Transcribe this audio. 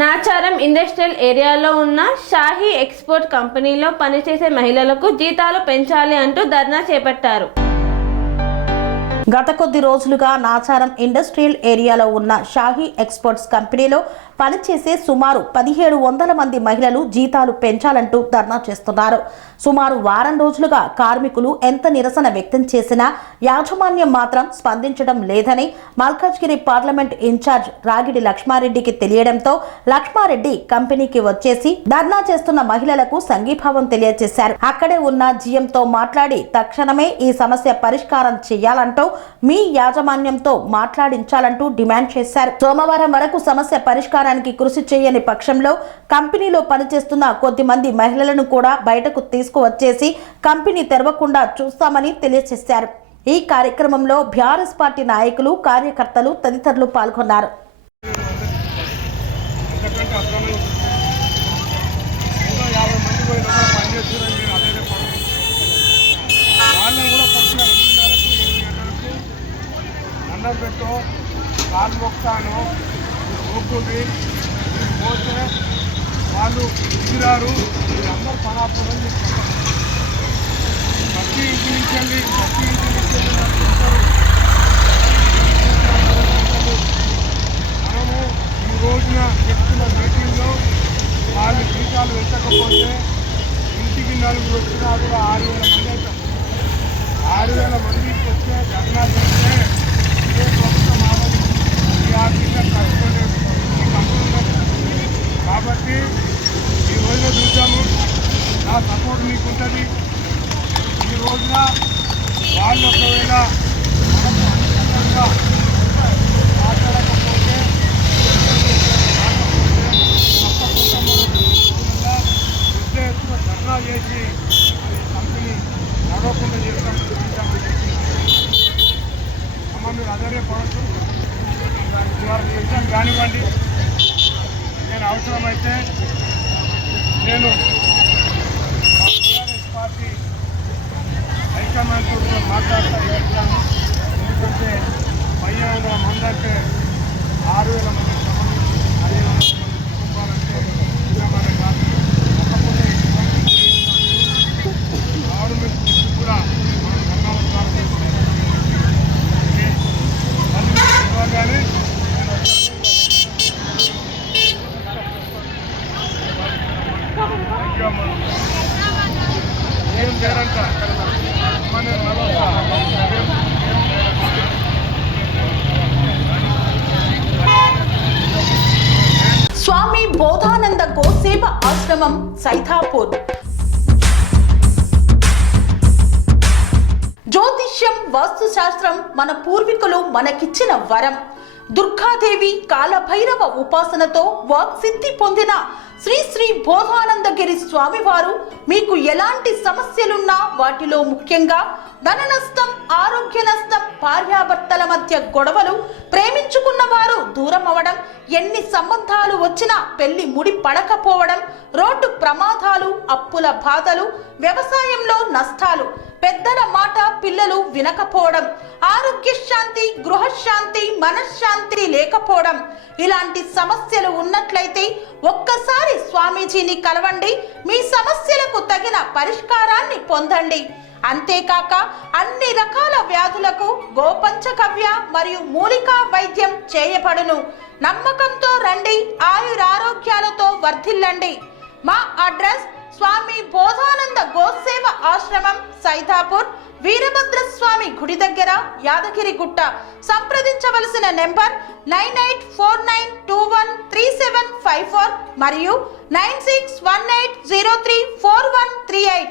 Nacharam industrial ఏరియాలో ఉన్న Shahi export కంపెనీలో పనిచేసే మహిళలకు జీతాలు పెంచాలి అంటూ ధర్నా చేపట్టారు. గత కొద్ది రోజులుగా నాచారం ఇండస్ట్రియల్ ఏరియాలో ఉన్న షాహీ ఎక్స్పోర్ట్స్ కంపెనీలో పనిచేసే సుమారు 1700 మంది మహిళలు జీతాలు పెంచాలంటూ ధర్నా చేస్తున్నారు. సుమారు వారం రోజులుగా కార్మికులు ఎంత నిరసన వ్యక్తం చేసినా యాజమాన్యం మాత్రం స్పందించడం లేదని మల్కాజ్గిరి పార్లమెంట్ ఇన్ఛార్జ్ రాగిడి లక్ష్మారెడ్డికి తెలియడంతో లక్ష్మారెడ్డి కంపెనీకి వచ్చేసి ధర్నా చేస్తున్న మహిళలకు సంఘీభావం తెలియజేశారు. అక్కడే ఉన్న జీఎంతో మాట్లాడి తక్షణమే ఈ సమస్య పరిష్కారం చేయాలంటూ మీ యాజమాన్యంతో మాట్లాడించాలంటూ డిమాండ్ చేశారు. సోమవారం వరకు సమస్య పరిష్కారానికి కృషి చేయని పక్షంలో కంపెనీలో పనిచేస్తున్న కొద్దిమంది మహిళలను కూడా బయటకు తీసుకువచ్చేసి కంపెనీ తెరవకుండా చూస్తామని తెలియజేశారు. ఈ కార్యక్రమంలో బీఆర్ఎస్ పార్టీ నాయకులు, కార్యకర్తలు తదితరులు పాల్గొన్నారు. అన్నం పెట్టో కాలు మొక్తాను మొక్కుది పోతే వాళ్ళు ఇచ్చిరారు. అందరూ పనాపురం చెప్తారు. ప్రతి ఇంటి నుంచి నడుపుతారు. మనము ఈ రోజున చెప్తున్న మీటింగ్లో వాళ్ళు జీతాలు పెట్టకపోతే ఇంటికి నలుగురు వచ్చినా కూడా 6,000 మంది అవుతాం. 6,000 మందికి వస్తే ధర్నా చేస్తే ఏ ప్రభుత్వం ఆవదు. ఈ ఆర్థిక కట్టుకోలేదు. ఈ కంపెనీ కాబట్టి ఈ రోజున చూద్దాము. నా సపోర్ట్ మీకు ఉంటుంది. ఈ రోజున వాళ్ళు ఒకవేళ మనకు అనుకూలంగా మాట్లాడకపోతే తప్పకుండా పెద్ద ఎత్తున ధర్నా చేసి కంపెనీ నడవకుండా చేస్తామని మీరు ఆధారపడచ్చు. వారికి ఎగ్జామ్ కానివ్వండి. నేను అవసరమైతే నేను టీఆర్ఎస్ పార్టీ హైకమాండ్తో మాట్లాడుతూ వెళ్తాను. ఎందుకంటే 500 మంది అంటే 6,000 మందికి సంబంధించి 5,000 మంది కుటుంబాలంటే చిన్నవారే కాదు. తప్పకుండా గవర్నమెంట్ కూడా మనం ధర్నాల ద్వారా కానీ ఏం పేరంట మన స్వామి బోధానంద గోసేవ ఆశ్రమం సైథాపూర్. జ్యోతిష్యం, వాస్తుశాస్త్రం మన పూర్వీకులు మనకిచ్చిన వరం. దుర్గాదేవి, కాలభైరవ ఉపాసనతో వాక్సిద్ధి పొందిన శ్రీ శ్రీ బోధానందగిరి స్వామివారు మీకు ఎలాంటి సమస్యలున్నా, వాటిలో ముఖ్యంగా ధన నష్టం, ఆరోగ్య నష్టం, భార్యాభర్తల మధ్య గొడవలు, ప్రేమించుకున్న వారు దూరం అవడం, ఎన్ని సంబంధాలు వచ్చినా పెళ్లి ముడి పడకపోవడం, రోడ్డు ప్రమాదాలు, అప్పుల బాధలు, వ్యవసాయంలో నష్టాలు, పెద్దల మాట పిల్లలు వినకపోవడం, ఆరోగ్య శాంతి, గృహశాంతి, మనశ్శాంతి లేకపోవడం, ఇలాంటి సమస్యలు ఉన్నట్లయితే ఒక్కసారి స్వామీజీని కలవండి. మీ సమస్యలకు తగిన పరిష్కారాన్ని పొందండి. అంతేకాక అన్ని రకాల వ్యాధులకు గోపంచగవ్య మరియు మూలికా వైద్యం చేయబడును. నమ్మకంతో రండి, ఆయురారోగ్యాలతో వర్ధిల్లండి. మా అడ్రస్ స్వామి బోధానంద గోసేవ ఆశ్రమం, సైథాపూర్, వీరభద్రస్వామి గుడి దగ్గర, యాదగిరిగుట్ట. సంప్రదించవలసిన నెంబర్ 9849213754 మరియు 9618034138.